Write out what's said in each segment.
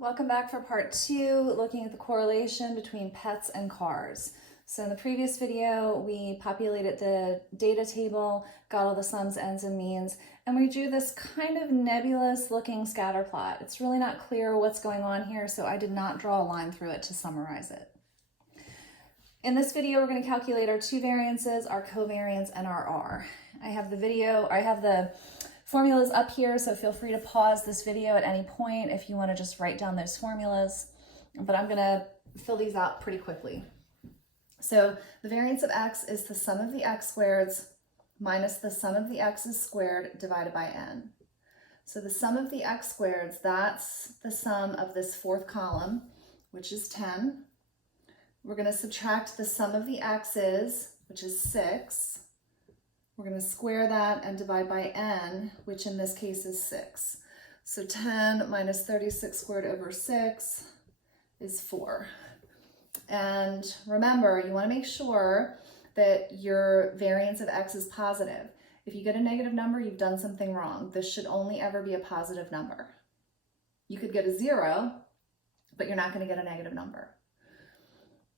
Welcome back for part 2, looking at the correlation between pets and cars. So in the previous video, we populated the data table, got all the sums, ends, and means, and we drew this kind of nebulous looking scatter plot. It's really not clear what's going on here, so I did not draw a line through it to summarize it. In this video, we're going to calculate our two variances, our covariance, and our R. I have the formulas up here, so feel free to pause this video at any point if you want to just write down those formulas, but I'm going to fill these out pretty quickly. So the variance of x is the sum of the x squareds minus the sum of the x's squared divided by n. So the sum of the x squareds, that's the sum of this fourth column, which is 10. We're going to subtract the sum of the x's, which is 6. We're going to square that and divide by n, which in this case is 6. So 10 minus 36 squared over 6 is 4. And remember, you want to make sure that your variance of x is positive. If you get a negative number, you've done something wrong. This should only ever be a positive number. You could get a 0, but you're not going to get a negative number.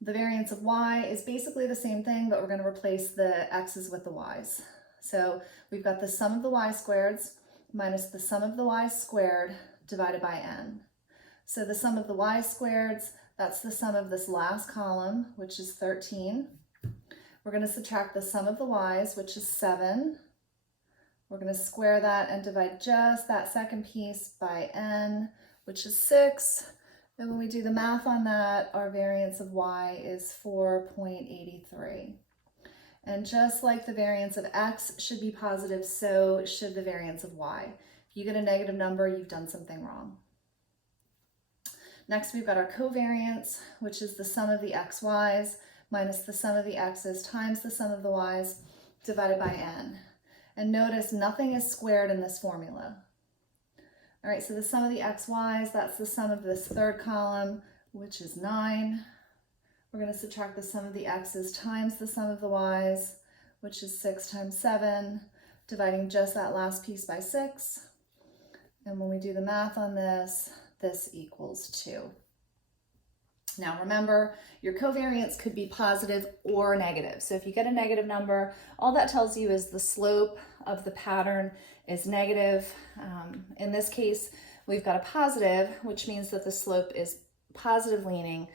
The variance of y is basically the same thing, but we're going to replace the x's with the y's. So we've got the sum of the y squareds minus the sum of the y squared divided by n. So the sum of the y squareds, that's the sum of this last column, which is 13. We're going to subtract the sum of the y's, which is 7. We're going to square that and divide just that second piece by n, which is 6. And when we do the math on that, our variance of y is 4.83. And just like the variance of x should be positive, so should the variance of y. If you get a negative number, you've done something wrong. Next, we've got our covariance, which is the sum of the xy's minus the sum of the x's times the sum of the y's divided by n. And notice nothing is squared in this formula. All right, so the sum of the xy's, that's the sum of this third column, which is 9. We're going to subtract the sum of the x's times the sum of the y's, which is 6 times 7, dividing just that last piece by 6. And when we do the math on this, this equals 2. Now remember, your covariance could be positive or negative. So if you get a negative number, all that tells you is the slope of the pattern is negative. In this case, we've got a positive, which means that the slope is positive leaning,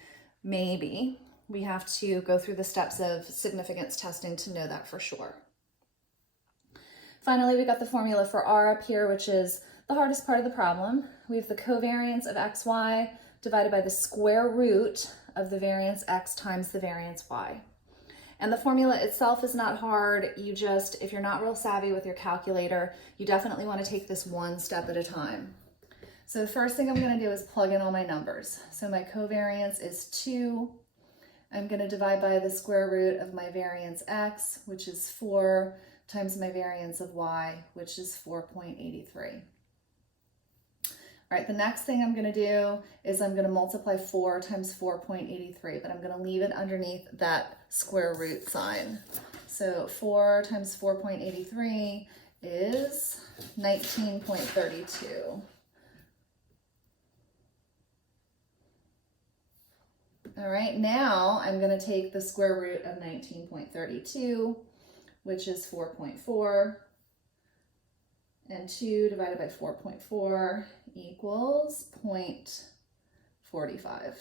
maybe. We have to go through the steps of significance testing to know that for sure. Finally, we got the formula for R up here, which is the hardest part of the problem. We have the covariance of xy divided by the square root of the variance x times the variance y. And the formula itself is not hard. You just, if you're not real savvy with your calculator, you definitely want to take this one step at a time. So the first thing I'm going to do is plug in all my numbers. So my covariance is 2. I'm going to divide by the square root of my variance x, which is 4, times my variance of y, which is 4.83. All right, the next thing I'm going to do is I'm going to multiply 4 times 4.83, but I'm going to leave it underneath that square root sign. So 4 times 4.83 is 19.32. All right, now I'm going to take the square root of 19.32, which is 4.4. And 2 divided by 4.4 equals 0.45.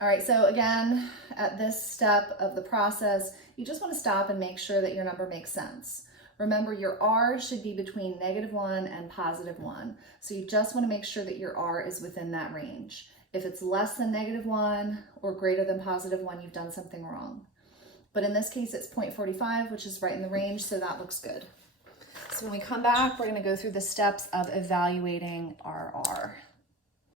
All right, so again, at this step of the process, you just want to stop and make sure that your number makes sense. Remember, your R should be between -1 and +1. So you just want to make sure that your R is within that range. If it's less than -1 or greater than +1, you've done something wrong. But in this case, it's 0.45, which is right in the range, so that looks good. So when we come back, we're going to go through the steps of evaluating our R.